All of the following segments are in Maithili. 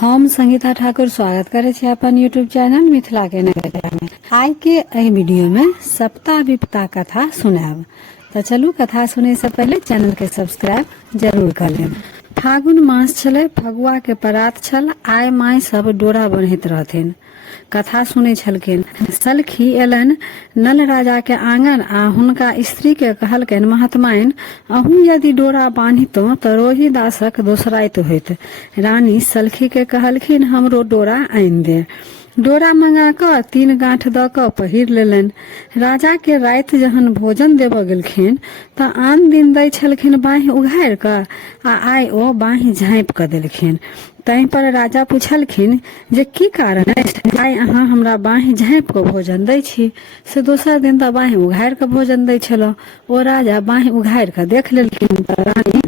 हम संगीता ठाकुर स्वागत करे छी अपन यूट्यूब चैनल मिथिला के नगरिया में। आइ के एहि वीडियो में सप्ताह विपता कथा सुनाब। तो चलू कथा सुने से पहले चैनल के सब्सक्राइब जरूर कर लेब। फागुन मास छले, फगुआ के परात छल। आइ माय सब डोरा बन्हैत रहथिन, कथा सुनै छलखिन। सलखी एलन नल राजा के आंगन आ हुनका स्त्री के कहलकनि, महात्माइन अहूँ यदि डोरा बान्हितों तो रोहिदासक दोसराइत होइत। रानी सलखी के कहलखिन, हमरो डोरा आनि दे। डोरा मंगा क 3 गांठ द क पहिर लेलनि। राजा के रात जहन भोजन देब गेलखिन त आन दिन दै छलखिन बाँहि उघारि क, आ आइ ओ बाँहि झाँपि क देलखिन। तै पर राजा पूछलखिन जे की कारण अछि, आइ अहाँ हमरा बाँहि झाँपि क भोजन दै छी, से दोसर दिन त बाँहि उघारि क भोजन दै छलहुँ। ओ राजा बाँहि उघारि क देख लेलखिन त रानी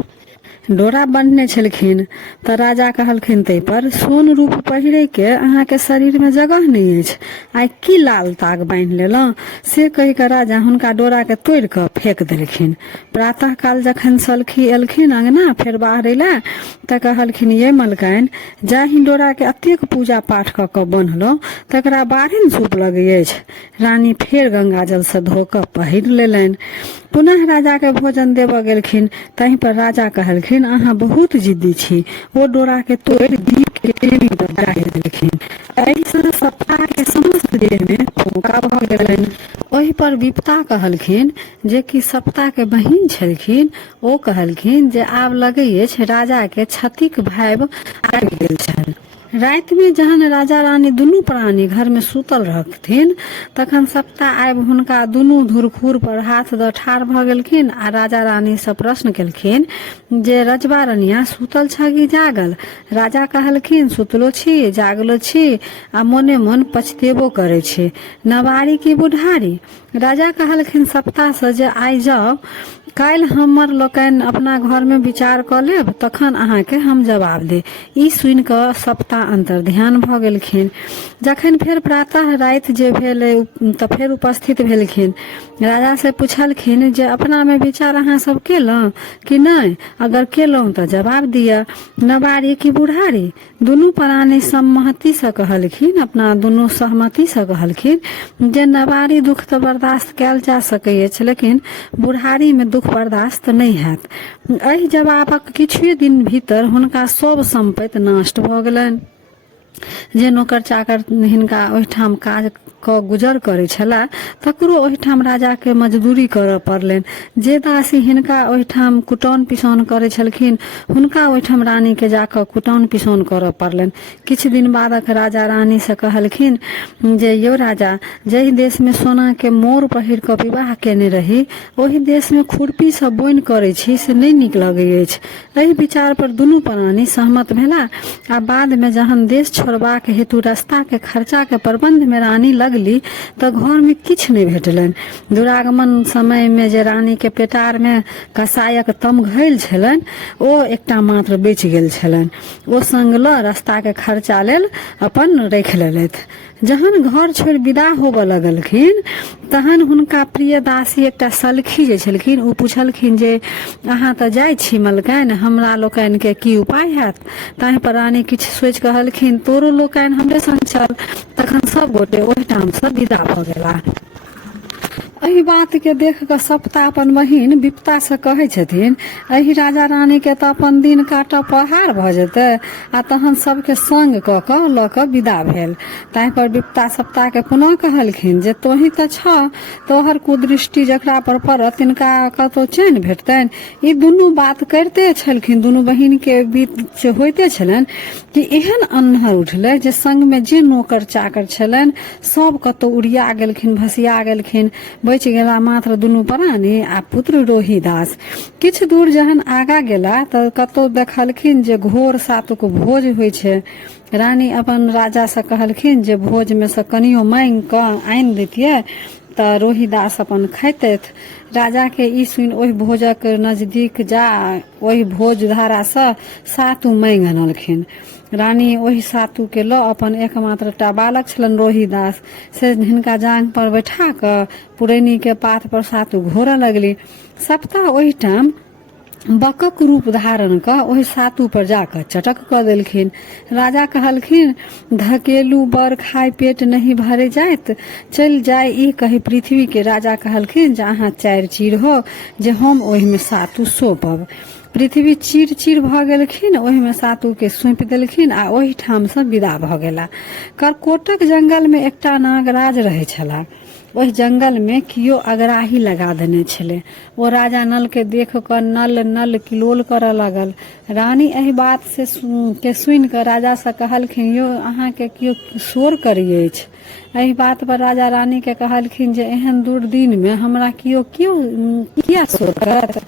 डोरा बन्हने छलखिन। त राजा कहलखिन, तै पर सोन रूप पहिरे के अहाँ के शरीर में जगह नहीं अछि, आइ की लाल ताग बान्हि लेलहुँ। से कहि क राजा हुनका डोरा के तोड़ि क फेंक देलखिन। प्रातः काल जखन सलखी एलखिन अंगना फेर बाहर ला त कहलखिन, ये मलकाइन जाहि डोरा के अतेक पूजा पाठ क क बन्हलहुँ तकरा बारहन सूप लगै अछि। रानी फेर गंगा जल से धो क पहिर लेलनि। पुनः राजा के भोजन देब गेलखिन। तहि पर राजा कहलखिन, अहाँ बहुत जिद्दी छी। ओ डोरा के तोड़ि दीप के टेमी पर डालि देलखिन। एहि सँ सप्ताह के समस्त देह में फौंका भ गेलनि। ओहि पर विपता कहलखिन, जे कि सप्ताह के बहिन छलखिन, ओ कहलखिन जे आब लगै अछि राजा के छतिक भाइब आबि गेल छल। राति में जहन राजा रानी दुनू प्राणी घर में सुतल रहथिन, तखन सप्ताह आबि हुनका दुनू धुरखुर पर हाथ द ठाढ़ भ गेलखिन आ राजा रानी से प्रश्न केलखिन जे रजबा रनिया सुतल छ कि जागल। राजा कहलखिन, सुतलो छी, जागलो छी, आ मोने मन पछतेबो करे छी, नवारी की बुढ़ारी। राजा कहलखिन सप्ताह से जे आइ जाओ, काल्हि हमर लोकनि अपना घर में विचार क लेब, तखन अहाँ के हम जवाब दे। ई सुनि क सप्ताह अंतर ध्यान भ गेलखिन। जखन फेर प्रातः राति जे भेल त फेर उपस्थित भेलखिन। राजा से पूछलखिन जे अपना में विचार अहाँ सब केलहुँ कि नहीं, अगर केलहुँ त जवाब दिया। नवारी की बुढ़ारी दुनू प्राणी सम्मति से कहलखिन, अपना दुनू सहमति से कहलखिन जे नवारी दुख तो बर्दाश्त कैल जा सकै अछि, लेकिन बुढ़ारी में दुख बर्दाश्त नहीं हैत। एहि जवाबक किछुए दिन भीतर हुनका सब संपत्ति नष्ट भ गेलनि। जे नौकर चाकर हिनका ओहिठाम काज क गुजर करे छला, तकरो ओहिठाम राजा के मजदूरी करऽ पड़लनि। जे दासी हिनका ओहिठाम कुटौन पिसौन करे छलखिन, हुनका ओहिठाम रानी के जाकर कुटौन पिसौन करऽ पड़लनि। किछु दिन बादक राजा रानी से कहलखिन जे यो राजा, जहि देश में सोना के मोर पहिर क विवाह केने रही, ओहि देश में खुरपी से बोनि करे छी से नहीं नीक लगै अछि। एहि विचार पर दुनू प्राणी सहमत भेला। आ बाद में जहन देश छोड़बाक हेतु रास्ता के खर्चा के प्रबंध में रानी लगली त घर में किछ नहीं भेटलनि। दुरागमन समय में जे रानी के पेटार में कसायक तम घैल छलनि, ओ एकटा मात्र बेच गेल छलनि। ओ संग ल रास्ता के खर्चा लेल अपन रखि लेलथि। जहन घर छोड़ विदा होबऽ लगलखिन, तहन हुनका प्रिय दासी एकटा सलखी जे छलखिन, ओ पूछलखिन जे अहाँ त जाय छी मलकाइन, हमरा लोकनि के की उपाय हैत। ताहि पर रानी किछ सोचि कहलखिन, तोरो लोकनि हमरे संग चल। तखन सब गोटे ओहिठाम से विदा भ गेला। एहि बात के देख क सप्ताह अपन बहिन विपता से कहे छथिन, एहि राजा रानी के त अपन दिन काटऽ पहाड़ भ जेतै। आ तहन सबके संग क क ल क विदा भेल। ताहि पर विपता सप्ताह के पुनः कहलखिन जे तोही त छ, तोहर कुदृष्टि जकरा पर पड़त तिनका कतौ चैन भेटतनि। ई दुनू बात करते छलखिन, दुनू बहिन के बीच होइते छलनि कि एहन अन्हर उठलै जे संग में जे नौकर चाकर छलनि सब कतौ उड़िया गेलखिन, भसिया गेलखिन। बचि गेला मात्र दुनू प्राणी आ पुत्र रोहिदास। किछु दूर जहन आगा गेला त कतौ देखलखिन जे घोर सातुक भोज होइ छै। रानी अपन राजा से कहलखिन जे भोज में से कनियो मांगि क आनि दैतियै त रोहिदास अपन खैतथि। राजा के ई सुनि ओहि भोजक नजदीक जा ओहि भोज धारा से सातु मांगि आनलखिन। रानी ओहि सातु के ल अपन एकमात्र टा बालक छलन रोहिदास, से हिनका जांग पर बैठा क पुरैनी के पात पर सातु घोरऽ लगली। सप्ताह ओहिठाम बकक रूप धारण क ओहि सातू पर जाकर चटक क देलखिन। राजा कहलखिन, धकेलू बर खाय पेट नहीं भरे जाइत, चल जाय ई कही पृथ्वी के राजा कहलखिन जे अहाँ 4 चीर हो जे हम ओहि में सातू सौंपब। पृथ्वी चीर चीर भ गेलखिन, ओहि में सातू के सौंप देलखिन आ ओहि ठाम से विदा भ गेला। करकोटक जंगल में एकटा नागराज रहे छला। ओहि जंगल में कियो अगराही लगा देने छले। वो राजा नल के देख कर नल नल किलोल करऽ लगल। रानी एहि बात से के सुन कर राजा से कहलखिन, यो अहाँ के कियो शोर करी अछि। एहि बात पर राजा रानी के कहलखिन जे एहन दुर्दिन में हमरा कियो किया शोर करत।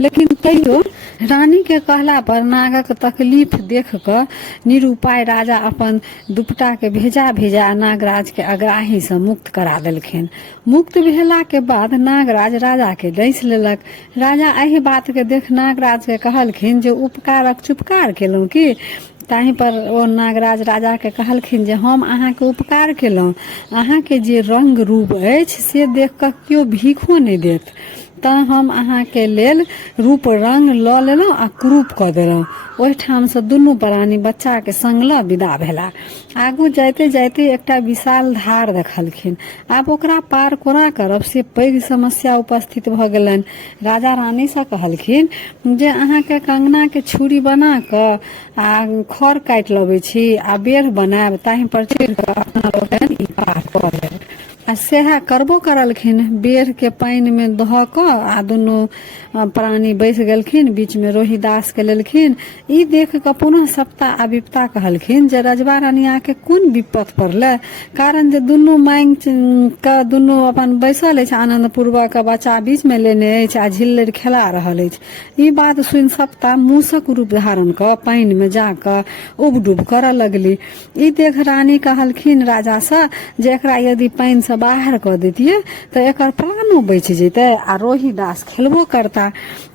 लेकिन तैयो रानी के कहला पर नागक तकलीफ देख कर निरुपाय राजा अपन दुपटा के भेजा भेजा नागराज के अगराही से मुक्त करा देलखिन। मुक्त भेला के बाद नागराज राजा के डैस लेलक। राजा एहि बात के देख नागराज के कहलखिन जे उपकारक चुपकार केलहुं की। ताहि पर ओ नागराज राजा के कहलखिन जे हम अहाँ के उपकार केलहुं, अहाँ के जे रंग रूप अछि से देख कर कियो भीखो नहीं देत, त हम अहाँ के लेल रूप रंग ल लेलहुं आ क्रूप क देलहुं। ओहि ठाम से दुनू प्राणी बच्चा के संग ल विदा भेला। आगू जाते जाते एकटा विशाल धार देखलखिन। आब ओकरा पार कोना करब से पैघ समस्या उपस्थित भ गेलनि। राजा रानी से कहलखिन जे अहाँ के कंगना के छुरी बना क आ खर काटि लबै छी आ बेढ़ बनायब, ताहि पर चढ़ि क अपना लोकनि ई पार क लेब। आ सेहा करबो करलखिन। बेढ़ के पानी में दह क आ दुनू प्राणी बैस गेलखिन, बीच में रोहिदास के लेलखिन। ई देख क पुनः सप्ता आ विपता कहलखिन जे रजबा रानिया के कोन विपत पड़ले, कारण जे दुनू मांग क दुनू अपन बैसल अछि, आनंद पूर्वक बच्चा बीच में लेने अछि आ झिल्लर खेला रहल अछि। ई बात सुनि सप्ता मूसक रूप धारण क पानी में जाकर उब डूब करऽ लगली। ई देख रानी कहलखिन राजा से जे एकरा यदि पानी से बाहर क देतिये तो एकर प्राणो बच जेते आ रोहिदास खेलबो करता।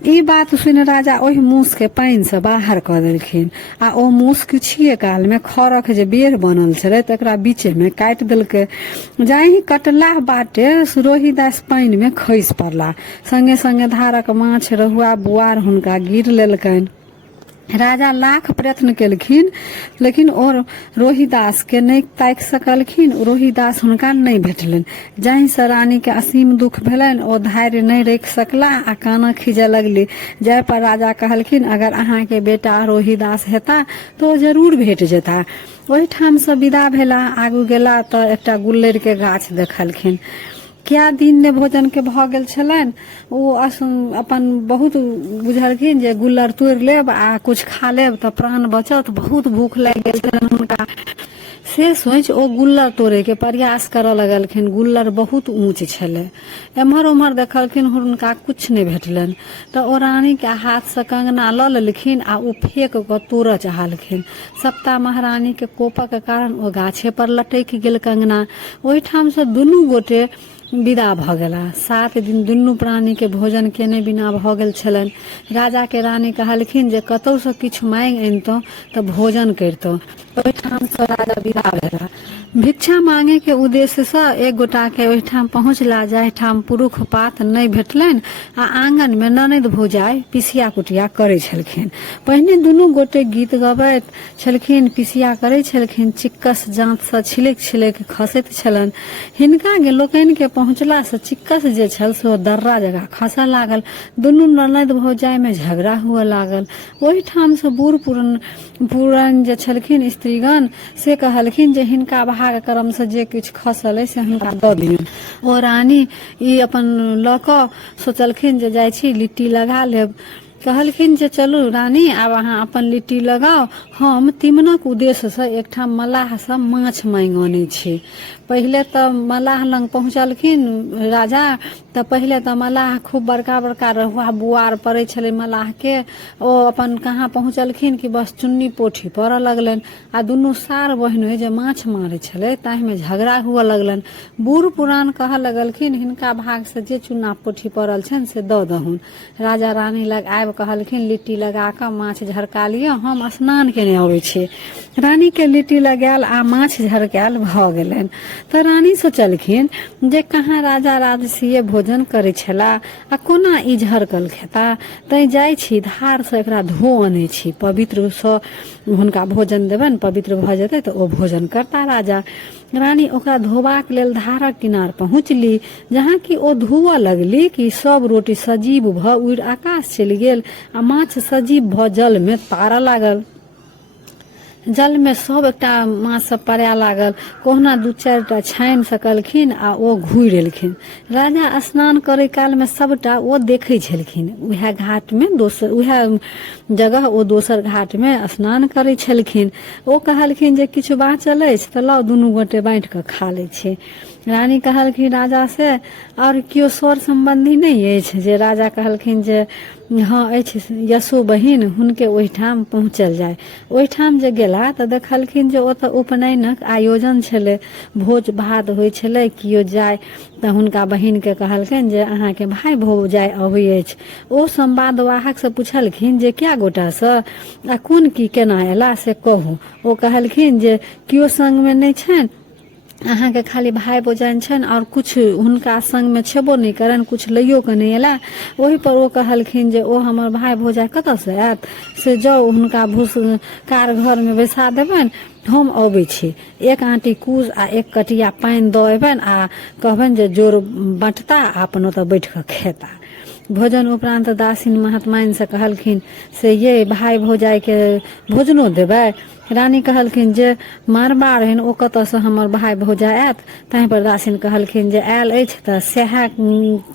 ई बात सुनि राजा ओहि मूस के पानी से बाहर क देलखिन आ ओ मूस किछुए काल में खरक जे बेढ़ बनल छले तकरा बीचे में काटि देलकै। जाहि कटला बाटे रोहिदास पानी में खसि पड़ला। संगे संगे धारक माछ, रहुआ, बुआर हुनका गिर लेलकनि। राजा लाख प्रयत्न केलखिन लेकिन ओ रोहिदास के नहीं ताकि सकलखिन। रोहिदास हुनका नहीं भेटलनि, जाहि से रानी के असीम दुख भेलनि। ओ धैर्य नहीं रख सकला आ कानऽ खींचऽ लगली। जय पर राजा कहलखिन, अगर अहाँ के बेटा रोहिदास हेता तो जरूर भेट जेता। ओहि ठाम से विदा भेला। आगू गेला तो एकटा गुल्लरि के गाछ देखलखिन। क्या दिन ने भोजन के भ गेल छलनि। ओ अपन बहुत बुझलखिन जे गुल्लर तोड़ि लेब आ कुछ खा लेब त प्राण बचत। बहुत भूख लागि गेल छलनि हुनका। से सोचि ओ गुल्लर तोड़े के प्रयास करऽ लगलखिन। गुल्लर बहुत ऊंच छले। एम्हर उम्हर देखलखिन, हुनका कुछ नहीं भेटलनि। त ओ रानी के हाथ से कंगना ल लेलखिन आ ओ फेंक क तोड़ऽ चाहलखिन। सप्ता महारानी के कोपक कारण ओ गाछे पर लटकि गेल कंगना। ओहि ठाम से दुनू गोटे विदा भ गेला। 7 दिन दुनू प्राणी के भोजन केने बिना भ गेल छलनि। राजा के रानी कहलखिन जे कतौ से किछु मांगि अनितौं त भोजन करितौं। ओहि ठाम से राजा विदा भेला। भिक्षा मांगे के उद्देश्य से एक गोटा के ओहि ठाम पहुंचला, जाहि ठाम पुरुष पात नहीं भेटलनि आ आंगन में ननद भौजाई पिसिया कुटिया करे छलखिन। पहिने दुनू गोटे गीत गबैत छलखिन, पिसिया करे छलखिन। चिक्कस जांत से छिलक छिलक खसैत छलनि। हिनका के लोकनि के पहुंचला से चिक्कस जे छल से दर्रा जगह खसऽ लागल। दुनू ननद भौजाई में झगड़ा हुआ लागल। ओहि ठाम से बूढ़ पुरान जे छलखिन स्त्रीगण से कहलखिन जे हिनका भाग कर्म से जे किछु खसल है से हुनका दऽ दियौन। ओ रानी ई अपन लऽ कऽ सोचलखिन जे जाइ छी लिट्टी लगा लेब। कहलखिन जे चलू रानी, आब अहाँ अपन लिट्टी लगाओ, हम तीमनक उद्देश्य से एकठाम मलाह से माछ मांगि आनै छी। पहिले तो मलाह लंग पहुंचलखिन राजा त पहिले तो मलाह खूब बड़का बड़का रहुआ बुआर पड़े छले मलाह के। ओ अपन कहाँ पहुंचलखिन कि बस चुन्नी पोठी पड़ऽ लगलनि आ दुनू सार बहिन जे माछ मारे छले ताहि में झगड़ा हुआ लगलनि। बूढ़ पुरान कहऽ लगलखिन हिनका भाग से जे चुन्ना पोठी पड़ल छनि से दऽ दहुन। राजा रानी लग आबि कहलखिन लिट्टी लगा कऽ माछ झरका लिअ, हम स्नान केने अबै छी। रानी के लिट्टी लगायल आ माछ झरकायल भ गेलनि। तऽ रानी सोचलखिन जे कहाँ राजा राजसीय भोजन करै छला आ कोना ई झरकल खेता। तैं जाइ छी धार से एकरा धो अनै छी, पवित्र सँ हुनका भोजन देबनि, पवित्र भऽ जेतै तऽ ओ भोजन करता राजा। रानी ओकरा धोबाक लेल धारक किनार पहुँचली, जहाँ कि ओ धोअ लगली कि सब रोटी सजीव भऽ उड़ि आकाश चलि गेल आ माछ सजीव भऽ जल में तारऽ लागल। जल में सब एकटा माछ सब पड़य लागल। कोहना 2-4 टा छानि सकलखिन आ ओ घुरि एलखिन। राजा स्नान करे काल में सबटा ओ देखे छलखिन। उएह घाट में उएह जगह ओ दोसर घाट में स्नान करे छलखिन। ओ कहलखिन जे किछु बाँचल अछि तऽ लाउ दुनू गोटे बाँटि कऽ खा लै छी। रानी कहलखिन राजा से और कियो सर संबंधी नहीं अछि। जे राजा कहलखिन जे हाँ अछि, यशो बहिन, हुनके ओहिठाम पहुँचल जाय। ओहिठाम जे गेला तऽ देखलखिन जे ओतऽ उपनयनक आयोजन छलै, भोज भात होइ छलै। कियो जाय तऽ हुनका बहिन के कहलखिन जे अहाँके भाई भौजाई अबै अछि। ओ संवादवाहक से पूछलखिन जे क्या गोटा से आ कोन की केना एला से कहू। ओ कहलखिन जे कियो संग में नहीं छनि, अहाँ के खाली भाई भौजाई छनि और कुछ हुनका संग में छेबो नहीं करन, कुछ लइयो के नहीं एला। ओही पर ओ कहलखिन जे ओ हमर भाई भौजाई कतऽ से आयत, से जाउ हुनका कार घर में बैसा देबनि, हम अबै छी। एक आंटी कूश आ एक कटिया पानि दऽ एबनि आ कहबनि जे जोर बंटता आ अपन ओतऽ बैठ कऽ खेता। भोजन उपरांत दासिन महात्माइन से कहलखिन से ये भाई भौजाई के भोजनो देबै। रानी कहलखिन जे मारबा रहन ओ कतऽ से हमर भाई भौजाई आयत। तहीं पर दासिन कहलखिन जे आयल अछि तऽ सएह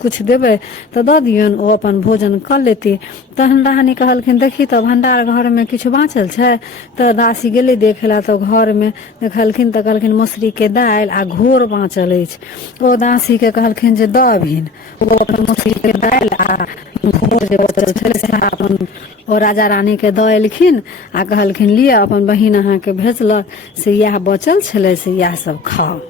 कुछ देबै तऽ दऽ दियौन, ओ अपन भोजन कऽ लेती। तहन रानी कहलखिन देखी तऽ भंडार घर में किछु बाँचल छै। तऽ दासी गेलै देखे ला तऽ घर में देखलखिन तऽ कहलखिन मौसरी के दालि आ घोर बाँचल अछि। ओ दासी के कहलखिन जे दऽ अबहिन। ओ अपन मौसरी के दालि आ घोर जे बचल छलै से अपन ओ राजा रानी के दऽ एलखिन आ कहलखिन लिअ अपन बहिन अहाँ के भेजलक से इएह बचल छलै से इएह सब खाओ।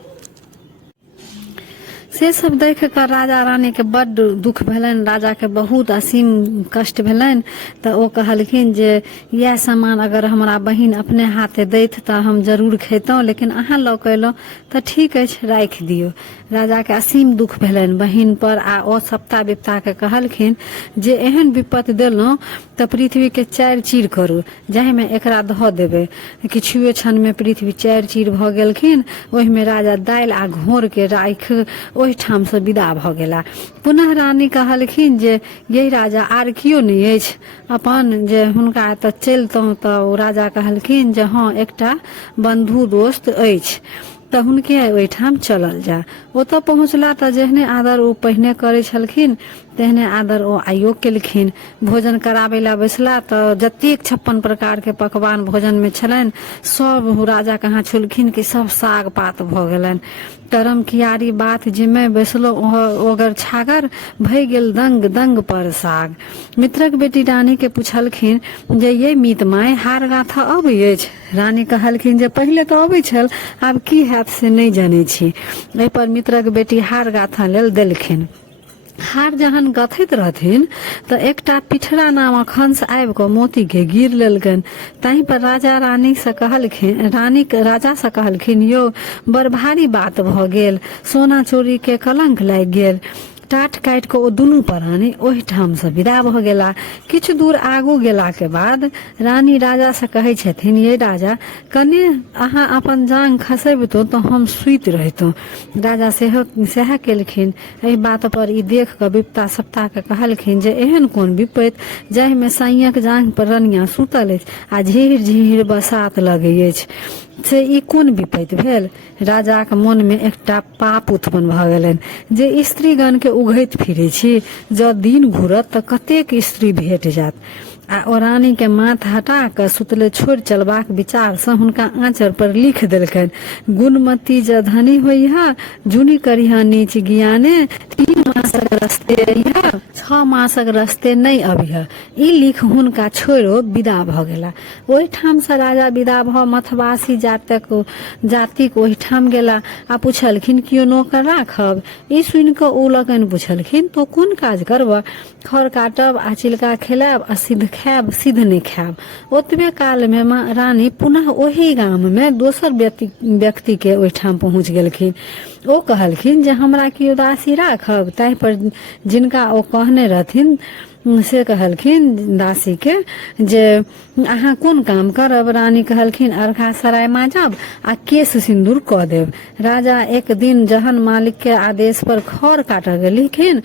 से सब देख कर राजा रानी के बड्ड दुख भेलनि, राजा के बहुत असीम कष्ट भेलनि। तऽ ओ कहलखिन जे यह सामान अगर हमरा बहिन अपने हाथे दैत तऽ हम जरूर खैतौं, लेकिन अहाँ लऽ कऽ एलौं तऽ ठीक अछि राखि दियौ। राजा के असीम दुख भेलनि बहिन पर आ ओ सप्ता विपता के कहलखिन जे एहन विपत देलौं तऽ पृथ्वी के 4 चीर करू, जाहि में एकरा धऽ देबै। किछुए क्षण में पृथ्वी 4 चीर भऽ गेलखिन। ओहि में राजा दालि आ घोर के राखि ओहिठाम से विदा भऽ गेला। पुनः रानी कहलखिन जे यही राजा आर कियो नहीं अछि अपन जे हुनका एतऽ चलितौं। तऽ ओ राजा कहलखिन जे हाँ एकटा बंधु दोस्त अछि तऽ हुनके ओहिठाम चलल जा। ओतऽ पहुँचला तऽ जेहने आदर ओ पहिने करै छलखिन तेहने आदर ओ आइयो केलखिन। भोजन कराबै ला बैसला तऽ जतेक 56 प्रकार के पकवान भोजन में छलनि सब राजा कहाँ छुलखिन कि सब साग पात भऽ गेलनि। तरम कियारी बात जिम्मे बैसलो ओगर छागर भय गेल दंग दंग पर साग। मित्रक बेटी रानी के पूछलखिन जे ये मीत माय हार गाथा अबै अछि। रानी कहलखिन जे पहिले तऽ अबै छल, आब की हैत से नहीं जानै छी। एहि पर मित्रक बेटी हार गाथा लेल देलखिन। हार जहन गथैत रहथिन तऽ एकटा पिठरा नामक हंस आबि कऽ मोती के गिर लेलकनि। ताहि पर राजा रानी से कहलखिन, रानी राजा से कहलखिन यौ बड़ भारी बात भऽ गेल, सोना चोरी के कलंक लागि गेल। टाट काटि कऽ ओ दुनू प्राणी ओहिठाम से विदा भऽ गेला। किछु दूर आगू गेला के बाद रानी राजा से कहै छथिन ये राजा कने अहाँ अपन जांग खसेबतौ तऽ हम सुति रहितौं। राजा सेह केलखिन। एहि बात पर ई देख कऽ विपता सप्ता के कहलखिन जे एहन कोन विपति जाहि में साइयक जांग पर रनिया सुतल अछि आ झिहिर झिहिर बसात लगै अछि, से ई कोन विपति भेल। राजा के मन में एकटा पाप उत्पन्न भऽ गेलनि जे स्त्रीगण के उघैत फिरै छी, जँ दिन घुरत तऽ कतेक स्त्री भेट जायत। आ ओ रानी के माथ हटा कऽ सुतले छोड़ि चलबाक विचार से हुनका आंचर पर लिख देलकनि गुणमती ज धनी होइहा जुनी करिहा नीच ज्ञाने 3 मासक रस्ते अइह, 6 मासक रस्ते नहीं अबिह, ई लिख हुनका छोड़ो विदा भ गेला। ओहिठाम से राजा विदा भ मथवासी जातिक ओहिठाम गेला आ पूछलखिन कियो नौकर राखब। ई सुनि कऽ ओ लोकनि पूछलखिन तो कोन काज करब? खर काटब आ चिलका खेलाब आ सिद्ध खायब, सिद्ध नहि खायब। ओतबे काल में रानी पुनः ओही गाम में दोसर व्यक्ति के ओहिठाम पहुँच गेलखिन। ओ कहलखिन जे हमरा कियो दासी राखब। ताहि पर जिनका ओ कहने रहथिन से कहलखिन दासी के जे अहाँ कोन काम करब? रानी कहलखिन अर्घा सराय माजब आ केश सिंदूर क देब। राजा एक दिन जहन मालिक के आदेश पर खर काटऽ गेलखिन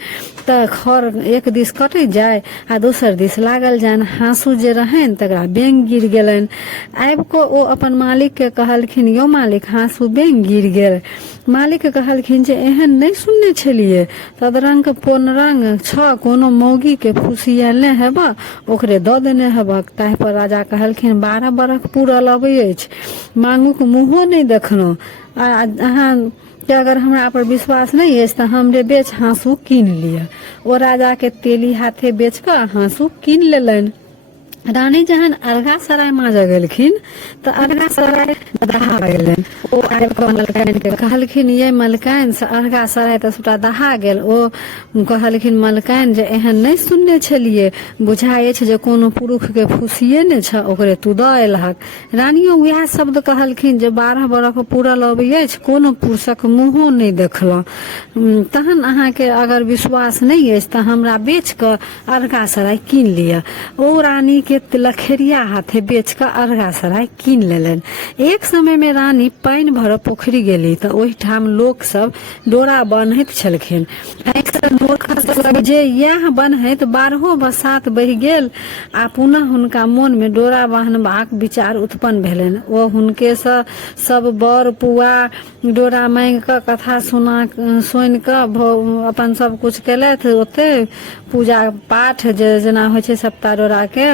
त खर एक दिस कटै जाय आ दोसर दिस लागल जान हाँसू जे रहनि तकरा बेंग गिर गेलनि। आबि कऽ ओ अपन मालिक के कहलखिन यौ मालिक हाँसू बेंग गिर गेल। मालिक कहलखिन जे एहन नहीं सुनने छलिए, तदरंग पोनरंग छ कोनो मौगी के फुसियेले हेब ओकरे दऽ देने हेबक। ताहि पर राजा कहलखिन 12 बरख पूरल अबै अछि, मांगुक मुँहो नहीं देखलहुँ। अहाँ के अगर हमरा पर विश्वास नहीं अछि तऽ हमरे बेच हाँसू कीन लिअ। ओ राजा के तेली हाथे बेच कऽ हाँसू कीन लेलनि। रानी जहन अर्घा सराय माजऽ गेलखिन तऽ अर्घा सराय दहा गेलनि। ओ आबि कऽ मलकाइन के कहलखिन ये मलकाइन से अर्घा सराय तऽ सबटा दहा गेल। ओ कहलखिन मलकाइन जे एहन नहीं सुनने छलिए, बुझाइ अछि जे कोनो पुरुष के फुसिए ने छ ओकरे तू दऽ एलहक। रानियो वएह शब्द कहलखिन जे 12 बरख पूरल अबै अछि, कोनो पुरुषक मुँहो नहीं देखलहुँ। तहन अहाँ के अगर विश्वास नहीं अछि तऽ हमरा बेच कऽ अर्घा सराय कीन लिअ। ओ रानी के लखेरिया हाथे बेच कऽ अर्घा सराय कीन लेलनि। एक समय में रानी पानि भरऽ पोखरी गेली तऽ ओहिठाम लोक सब डोरा बान्हैत छलखिन। जे यह बान्हैत 12 बरसात बहि गेल आ पुनः हुनका मोन में डोरा बान्हबाक विचार उत्पन्न भेलनि। ओ हुनके सँ सब बर पुआ डोरा मांगि कऽ कथा सुनि कऽ अपन सब कुछ केलथि। ओते पूजा पाठ जेना होइ छै सप्ताह डोरा के।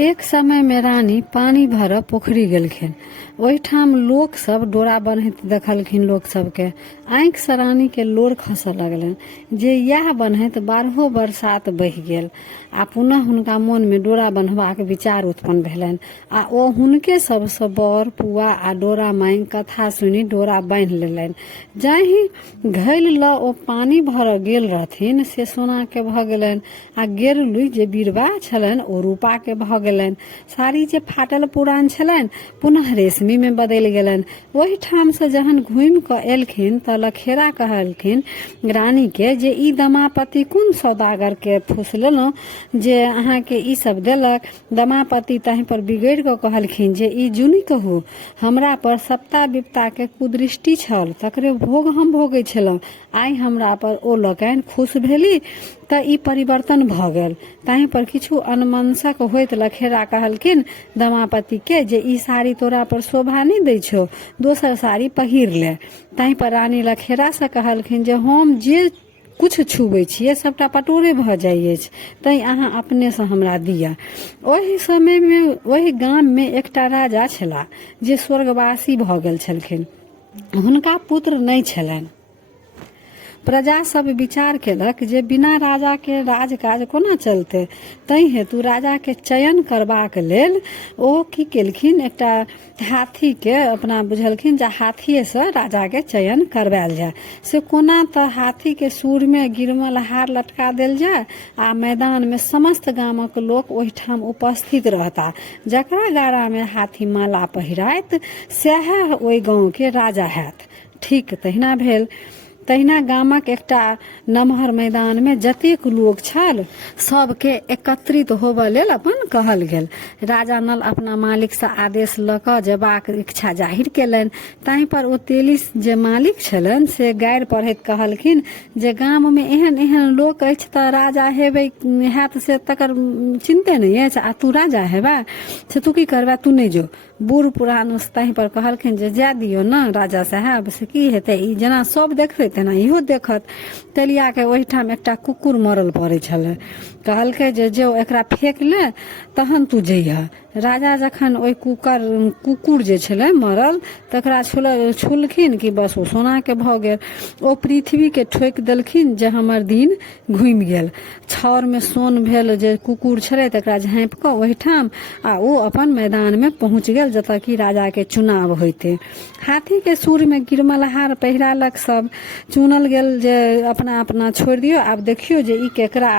एक समय में रानी पानी भरऽ पोखरी गेलखिन। ओहिठाम लोक सब डोरा बान्हैत देखलखिन। लोक सबके आँखि से रानी के लोर खसऽ लगलनि जे यह बान्हैत 12 बरसात बहि गेल आ पुनः हुनका मोन में डोरा बान्हबाक विचार उत्पन्न भेलनि। आ ओ हुनके सबसँ बर पुआ आ डोरा मांगि कथा सुनि डोरा बान्हि लेलनि। जाहि घैल ल ओ पानी भरऽ गेल रहथिन से सोना के भऽ गेलनि आ गेरुली जे बीरबा छलनि ओ रूपा के भऽ गेलनि। साड़ी जे फाटल पुरान छलनि पुनः रेशमी में बदलि गेलनि। ओहि ठाम से जहन घूमि कऽ एलखिन तऽ लखेरा कहलखिन रानी के जे ई दमापति कोन सौदागर के फूस लेलहुँ जे अहाँ के ई सब देलक। दमापति ताहि पर बिगड़ि कऽ कहलखिन जे ई जुनि कहू, हमरा पर सप्ताह विपता के कुदृष्टि छल तकरे भोग हम भोगै छलहुँ। आइ हमरा पर ओ लोकनि खुश भेली तऽ ई परिवर्तन भऽ गेल। ताहि पर किछु अनमनसक होइत लखेरा कहलखिन दमापति के जे ई साड़ी तोरा पर शोभा नहीं दै छौ, दोसर साड़ी पहिर ले। ताहि पर रानी लखेरा से कहलखिन जे हम जे कुछ छुबै छियै सबटा पटोरे भऽ जाइ अछि, तैं अहाँ अपने से हमरा दिअ। ओहि समय में ओहि गाम में एकटा राजा छलाह जे स्वर्गवासी भऽ गेल छलखिन। हुनका पुत्र नहीं छलनि। प्रजा सब विचार केलक जे बिना राजा के राजकाज कोना चलते। तै हेतु राजा के चयन करबाक लेल ओ की केलखिन, एकटा हाथी के अपना बुझलखिन जे हाथिये से राजा के चयन करवायल जाय। से कोना तऽ हाथी के सूर में गिरमल हार लटका देल जाय आ मैदान में समस्त गामक लोक ओहिठाम उपस्थित रहता। जकरा गाड़ा में हाथी माला पहिराइत सएह ओहि गाँव के राजा हैत। ठीक तहिना भेल। तहिना गामक एकटा नमहर मैदान में जतेक लोक छल सबके एकत्रित होबऽ लेल अपन कहल गेल। राजा नल अपना मालिक से आदेश लऽ कऽ जेबाक इच्छा जाहिर केलनि। ताहि पर ओ तेली जे मालिक छलनि से गारि पढ़ैत कहलखिन जे गाम में एहन एहन लोक अछि तऽ राजा हेबै हैत से तकर चिन्ते नहीं अछि आ तू राजा हेबा से तू की करबा, तू नहीं जो। बूढ़ पुरान ताहि पर कहलखिन जे जाय दियौ न राजा साहब, से की हेतै, ई जेना सब देखतै तेना इहो देखत। तेलिया के ओहिठाम एकटा कुकुर मरल पड़े छले। कहलकै जे जो एकरा फेंक ले तहन तू जइह। राजा जखन ओहि कुकुर जे छलै मरल तकरा छुलखिन कि बस ओ सोनाके भऽ गेल। ओ पृथ्वीके ठोकि देलखिन जे हमर दिन घुमि गेल। छाउरमे सोन भेल जे कुकुर छलै तकरा झाँपि कऽ ओहिठाम आ ओ अपन मैदानमे पहुँच गेल जतऽ कि राजाके चुनाव होइते। हाथीके सूरमे गिरमलहार पहिरालक सब, चुनल गेल जे अपना अपना छोड़ि दियौ, आब देखियौ जे ई केकरा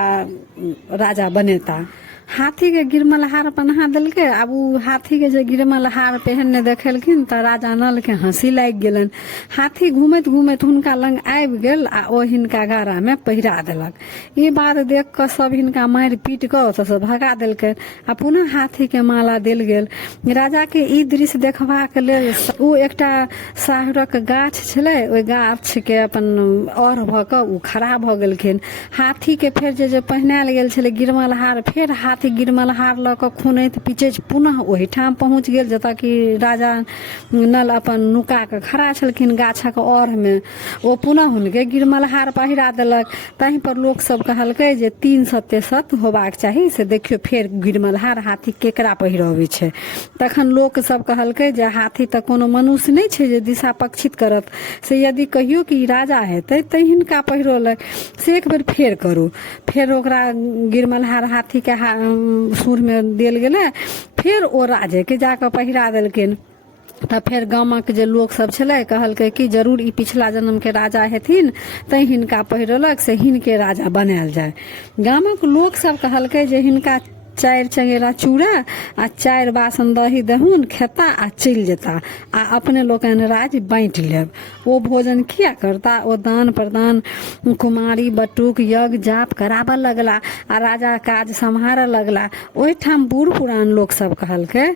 राजा बनेता। हाथी के गिरमलहार पहना देलकै। आब उ हाथी के जे गिरमलहार पहनने देखेलखिन तऽ राजा नल के हंसी लागि गेलन। हाथी घूमैत घूमैत हुनका लग आबि गेल आ ओ हिनका गारा में पहिरा देलक। ई बात देख कऽ सब हिनका मारि पीट कऽ ओतऽ से भगा देलकै आ पुनः हाथी के माला देल गेल। राजा के ई दृश्य देखबाक लेल ओ एकटा साहुरक गाछ छलै, ओहि गाछ के अपन और भऽ कऽ उ खड़ा भऽ गेलखिन। हाथी के फेर जे पहिनायल गेल छलै गिरमलहार, फेर हाथी गिरमलहार लऽ कऽ खुनैत पिचैत पुनः ओहिठाम पहुँच गेल जतऽ कि राजा नल अपन नुका कऽ खड़ा छलखिन गाछक और में। ओ पुनः हुनके गिरमलहार पहिरा देलक। तहीं पर लोक सब कहलकै जे 3 सत्य सत्य होबाक चाही, से देखियो फेर गिरमलहार हाथी केकरा पहिरबै छै। तखन लोक सब कहलकै जे हाथी तऽ कोनो मनुष्य नहीं छै जे दिशा पक्षित करत, से यदि कहियो कि राजा हेतै तऽ हिनका पहिरौलक, से एक बेर फेर करू। फेर ओकरा गिरमलहार हाथी के सूर में देल गेलै, फेर ओ राजे के जाकर पहिरा देलखिन। तऽ फेर गामक जे लोक सब छलै कहलकै कि जरूर ई पिछला जन्म के राजा हेथिन, तैं हिनका पहिरौलक से हिनके राजा बनायल जाय। गामक लोक सब कहलकै जे हिनका 4 चंगेरा चूड़ा आ 4 बासन दही दहुन खेता आ चलि जेता आ अपने लोकनि राज बांटि लेब। ओ भोजन किया करता, ओ दान प्रदान कुमारी बटुक यज्ञ जाप कराबऽ लगला आ राजा काज सम्हारऽ लगला। ओहिठाम बूढ़ पुरान लोक सब कहलकै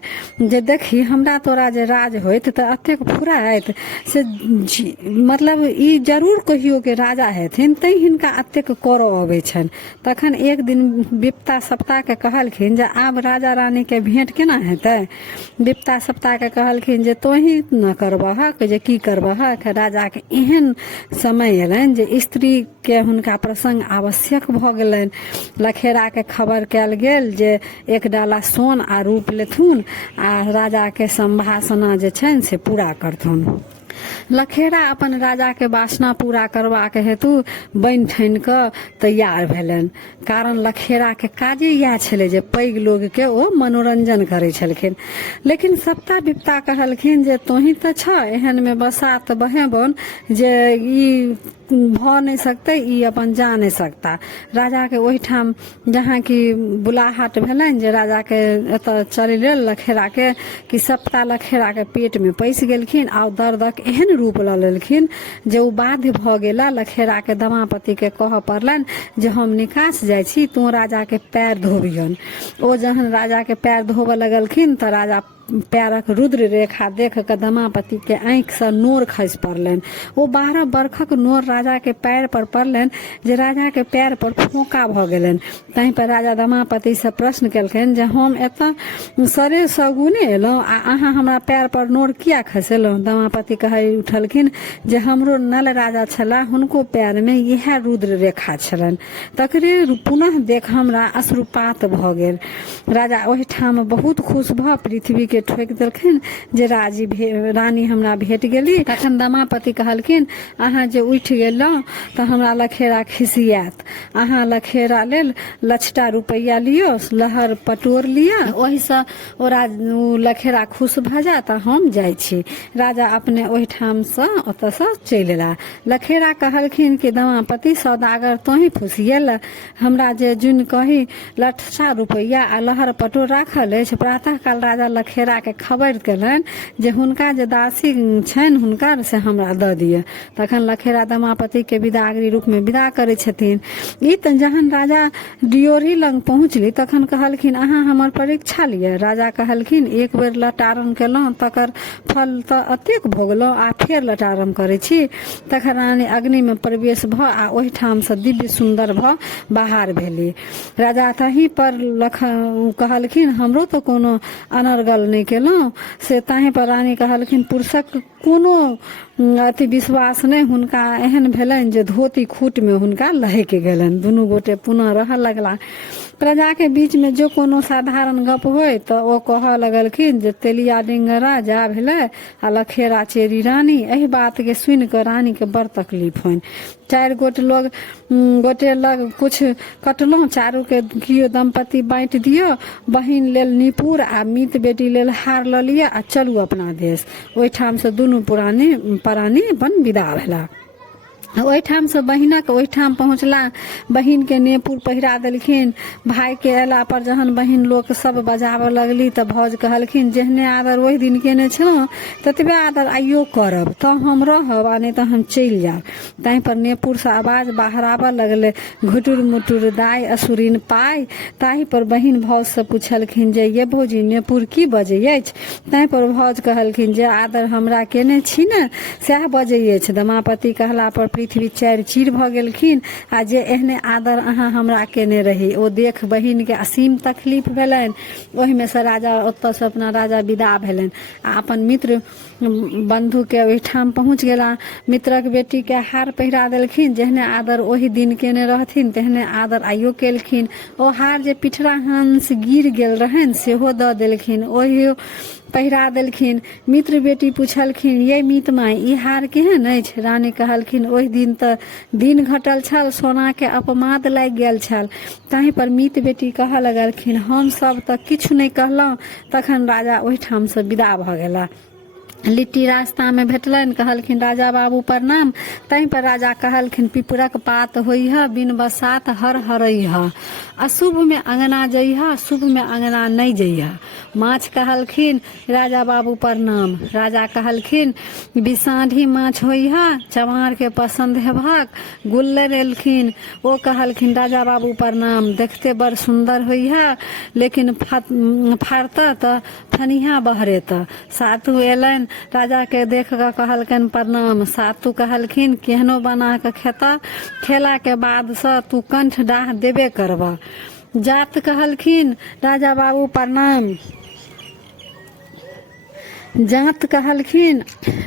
जे देखी हमरा तोरा जे राज होइत तऽ अतेक फुराइत से मतलब ई जरूर कहियो के राजा हेथिन, तैं हिनका अतेक करऽ अबै छनि। तखन एक दिन विप्ता सप्ता के कहलखिन जे आब राजा रानी के भेंट केना हेतै। विप्ता सप्ता के कहलखिन जे तोही न करबहक, जे की करबहक। राजा के एहन समय एलनि जे स्त्री के हुनका प्रसंग आवश्यक भऽ गेलनि। लखेरा के खबर कयल गेल जे एक डाला सोन आ रूप लेथुन आ राजा के संभाषणा जे छनि से पूरा करथुन। लखेरा अपन राजा के वासना पूरा करबाक हेतु बनि ठानि कऽ तैयार भेलनि। कारण लखेरा के काजे इएह छलै जे पैघ लोग के ओ मनोरंजन करै छलखिन। लेकिन सप्ता विप्ता कहलखिन जे तोही तऽ छ एहन में बसात बहेबन जे ई भऽ नहीं सकते, ई अपन जा नहीं सकता। राजा के ओहिठाम जहाँ की बुलाहट भेलनि जे राजा के एतऽ चलि लेल लखेरा के, कि सप्ता लखेरा के पेट में पैसि गेलखिन आ दर्दक एहन रूप लऽ लेलखिन जे ओ बाध्य भऽ गेला। लखेरा के दमापति के कहऽ पड़लनि जे हम निकास जाइ छी, तू राजा के पैर धोबियन। ओ जहन राजा के पैर धोबऽ लगलखिन तऽ राजा पैरक रुद्र रेखा देख कऽ दमापति के आंखि से नोर खसि पड़लनि। ओ 12 बरखक नोर राजा के पैर पर पड़लनि जे राजा के पैर पर फोका भऽ गेलनि। तहीं पर राजा दमापति से प्रश्न केलखिन जे हम एतऽ सरे सगुने एलहुँ आ अहाँ हमरा पैर पर नोर किया खसेलहुँ। दमापति कहे उठलखिन जे हमरो नल राजा छला, हुनको पैर में इएह रुद्र रेखा छलनि, तकरे पुनः देख हमरा अश्रुपात भऽ गेल। राजा ओहिठाम बहुत खुश भऽ पृथ्वी के ठोकि देलखिन जे रानी हमरा भेट गेली। तखन दमापति कहलखिन अहाँ जे उठि गेलहुँ तऽ हमरा लखेरा खिसियात, अहाँ लखेरा लेल लछटा रुपैया लियो, लहर पटोर लिया, ओहिसँ ओ लखेरा खुश भऽ जायत आ हम जाइ छी। राजा अपने ओहिठाम से ओतऽ से चलि एला। लखेरा कहलखिन कि दमापति सौदागर तोही फुसियल, हमरा जे जुन कही लछटा रुपैया आ लहर पटोर राखल अछि। प्रातः काल राजा लखेरा के खबर केलनि जे हुनका जे दासी छनि हुनका से हमरा दऽ दिअ। तखन लखेरा दमापति के विदागरी रूप में विदा करै छथिन। ई तऽ जहन राजा डियोरी लग पहुँचली तखन कहलखिन अहाँ हमर परीक्षा लिअ। राजा कहलखिन एक बेर लटारम केलहुँ तकर फल तऽ अतेक भोगलहुँ आ फेर लटारम करै छी। तखन रानी अग्नि में प्रवेश भऽ आ ओहिठाम से दिव्य सुंदर भऽ बाहर भेली। राजा तहीं पर कहलखिन हमरो तो कोनो अनर्गल नहीं केलहुँ से। ताहि पर रानी कहलखिन पुरुषक कोनो अति विश्वास नहीं हुनका एहन भेलनि जे धोती खूट में हुनका लहक गेलनि। दुनू गोटे पुनः रहऽ लगला। प्रजा के बीच में जो कोनो साधारण गप होय तो ओ कह लगलखिन जे तेलिया डिंगरा जा भेले आ लखेरा चेरी रानी। एहि बात के सुन के रानी के बड़ तकलीफ होइन। 4 गोटे लग कुछ कटलौं, चारू के कियो दंपति बांटि दियो। बहिन लेल निपुर आ मीत बेटी लेल हार ल लिया आ चलू अपना देश। ओहिठाम से दुनू प्राणी अपन विदा भेला। ओहिठाम से बहिनक ओहिठाम पहुँचला। बहिन के नेपुर पहिरा देलखिन। भाई के अयला पर जहन बहिन लोक सब बजाबऽ लगली तऽ भौज कहलखिन जेहने आदर ओहि दिन केने छलहुँ ततबे आदर आइयो करब, तऽ हम रहब आ नहि तऽ हम चलि जायब। ताहि पर नेपुर से आवाज बाहर आबऽ लगले, घुटुर मुटुर दाय असुरिन पाय। ताहि पर बहिन भौज से पूछलखिन जे ये भौजी नेपुर की बजै अछि। ताहि पर भौज कहलखिन जे आदर हमरा केने छी ने सएह बजै अछि। दमापति कहला पर पृथ्वी 4 चीर भऽ गेलखिन आ जे एहने आदर अहाँ हमरा केने रही। ओ देख बहिन के असीम तकलीफ भेलनि। ओहि में से राजा ओतऽ से अपना राजा विदा भेलनि आ अपन मित्र बंधु के ओहिठाम पहुँच गेला। मित्रक बेटी के हार पहिरा देलखिन। जेहने आदर ओहि दिन केने रहथिन तेहने आदर आइयो केलखिन। ओ हार जे पिठरा हंस गिर गेल रहनि सेहो दऽ देलखिन, ओहि पहिरा देलखिन। मित्र बेटी पूछलखिन ये मीत माय ई हार केहन अछि। रानी कहलखिन ओहि दिन तऽ दिन घटल छल, सोना के अपमाद लागि गेल छल। ताहि पर मीत बेटी कहऽ लगलखिन हम सब तऽ किछु नहि कहलहुँ। तखन राजा ओहिठाम से विदा भऽ गेला। लिट्टी रास्ता में भेटलनि, कहलखिन राजा बाबू प्रणाम। ताहि पर राजा कहलखिन पिपरक पात होइह बिन बसात हर हरइह। अशुभ में अंगना जइह, शुभ में अंगना नहीं जइह। माछ कहलखिन राजा बाबू प्रणाम। राजा कहलखिन बिसाढ़ी माछ होइह, चमार के पसंद हेबाक। गुल्लर एलखिन, ओ कहलखिन राजा बाबू प्रणाम। देखते बड़ सुंदर होइह, लेकिन फाड़त तऽ फनिहा बहरेत। सातु एलनि, राजा के देख कऽ कहलखिन प्रणाम। सातु कहलखिन केहनो बना कऽ खेला के बाद से तू कंठ डाह देबे करबा। जात कहलखिन राजा बाबू प्रणाम। जात कहलखिन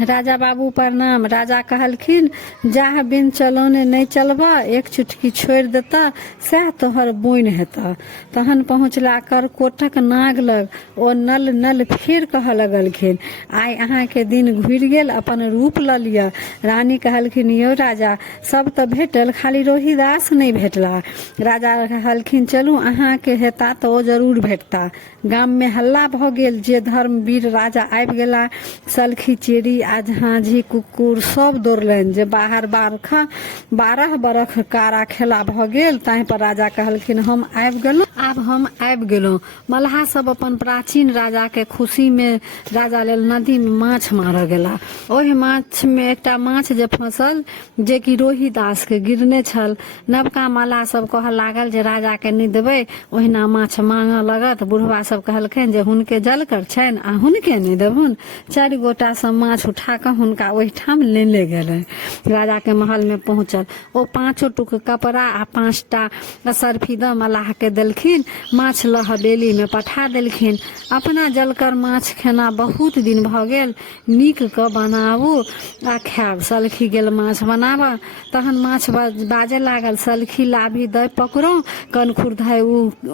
राजा बाबू प्रणाम। राजा कहलखिन जाह बिन चलौने नहीं चलबा, एक चुटकी छोड़ देता सह तोहर बोइन हेता। तहन पहुँचला करकोटक नाग लग। ओ नल नल फेर कह लगलखिन आइ अहाँ के दिन घुरि गेल, अपन रूप ल लिअ। रानी कहलखिन यौ राजा सब तऽ भेटल, खाली रोहिदास नहीं भेटला। राजा कहलखिन चलू अहाँ के हेता तऽ ओ जरूर भेटता। गाम में हल्ला भऽ गेल जे धर्मवीर राजा आबि गेला। सलखी चेरी आ झांझी कुकुर सब दौड़लनि जे बाहर 12 बरख कारा खेला भऽ गेल। ताहि पर राजा कहलखिन हम आबि गेलहुँ, आब हम आबि गेलहुँ। मल्लाह सब अपन प्राचीन राजा के खुशी में राजा लेल नदी में माछ मारऽ गेला। ओहि माछ में एकटा माछ जे फंसल जे कि रोहिदास के गिरने छल। नवका मल्लाह सब कहऽ लागल जे राजा के नहीं देबै, ओहिना माछ मांगऽ लगत। बुढ़वा सब कहलखिन जे हुनके जलकर छनि आ हुनके नहीं देबुन। 4 गोटा सब माछ उठा कऽ हुनका ओहिठाम लेने गेलै। राजा के महल में पहुँचल। ओ 5 टुक कपड़ा आ 5टा असरफी द मल्लाह के देलखिन। माछ ल हवेली में पठा देलखिन। अपना जलकर माछ खेना बहुत दिन भऽ गेल, नीक कऽ बनाबू आ खायब। सलखी गेल माछ बनाबऽ, तहन माछ बाजे लागल सलखी लाभी दय पकड़ो, कनखुर धय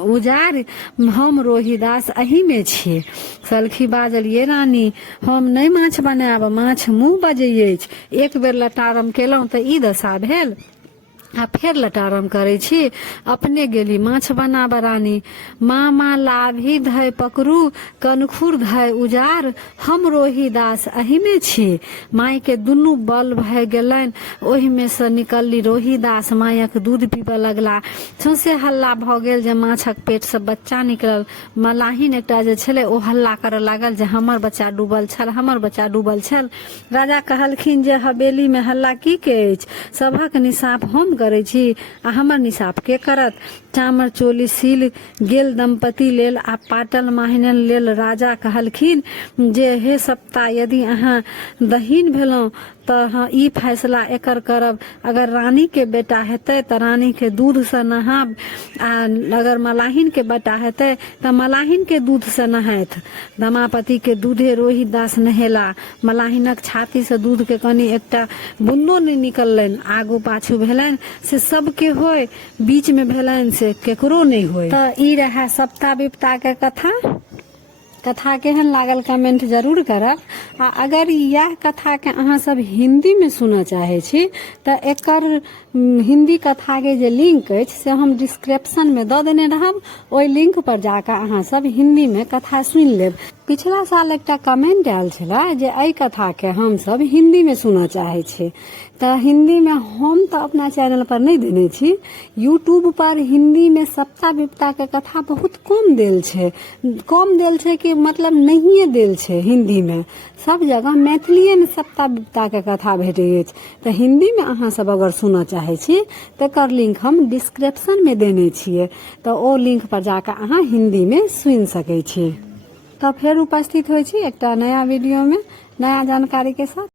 उजार, हम रोहिदास अही में छियै। सलखी बाजल ये रानी हम नहीं माछ बनायब, माछ मुँह बजै अछि। एक बेर लटारम केलहुँ तऽ ई दशा भेल आ फेर लटारम करे छी। अपने गेली माछ बनाब रानी। मामा लाभी धय पकड़ू, कनखुर धय उजार, हम रोहिदास अही में छी। माय के दुनू बल भय गेलनि। ओहि में से निकलली रोहिदास मायक दूध पीबऽ लगला। सौंसे हल्ला भऽ गेल जे माछक पेट से बच्चा निकलल। मलाहिन एकटा जे छले ओ हल्ला करऽ लागल जे हमर बच्चा डूबल छल, हमर बच्चा डूबल छल। राजा कहलखिन जे हवेली में हल्ला की के अछि, सभक निसाफ हम करे छी आ हमर निसाफ के करत। चामर चोली सील गेल दंपति लेल आ पाटल माहिनन लेल राजा कहलखिन जे हे सप्ता यदि अहाँ दहीन भेलहुँ तऽ हाँ ई फैसला एकर करब, अगर रानी के बेटा हेतै तऽ रानी के दूध से नहाब, आ अगर मलाहिन के बेटा हेतै तऽ मलाहिन के दूध से नहाइत। दमापति के दूधे रोहित दास नहेला, मलाहिनक छाती से दूध के कनी एकटा बुंदो नहीं निकललनि, आगू पाछू भेलनि से सबके होय, बीच में भेलनि से केकरो नहीं होय। तो ई रहा सप्ता विपता के कथा केहन लागल कमेंट जरूर करब। आ अगर यह कथा के अहाँ सब हिंदी में सुनऽ चाहे छी तऽ एकर हिंदी कथा के जे लिंक अछि से हम डिस्क्रिप्शन में दऽ देने रहब, ओहि लिंक पर जाकर अहाँ सब हिंदी में कथा सुनि लेब। पिछला साल एकटा कमेंट आयल छला जे एहि कथा के हम सब हिंदी में सुनऽ चाहे छी, तऽ हिंदी में हम तऽ अपना चैनल पर नहीं देने छी, यूट्यूब पर हिंदी में सप्ता विपता के कथा बहुत कम देल छै कि मतलब नहिए देल छै हिंदी में, सब जगह मैथिलीए में सप्ता विपता के कथा भेटै अछि। तऽ हिंदी में अहाँ सब अगर सुनऽ चाहे छी तकर लिंक हम डिस्क्रिप्शन में देने छियै, तऽ ओ लिंक पर जाकर अहाँ हिंदी में सुनि सकै छी। तऽ फेर उपस्थित होइ छी एकटा नया वीडियो में नया जानकारी के साथ।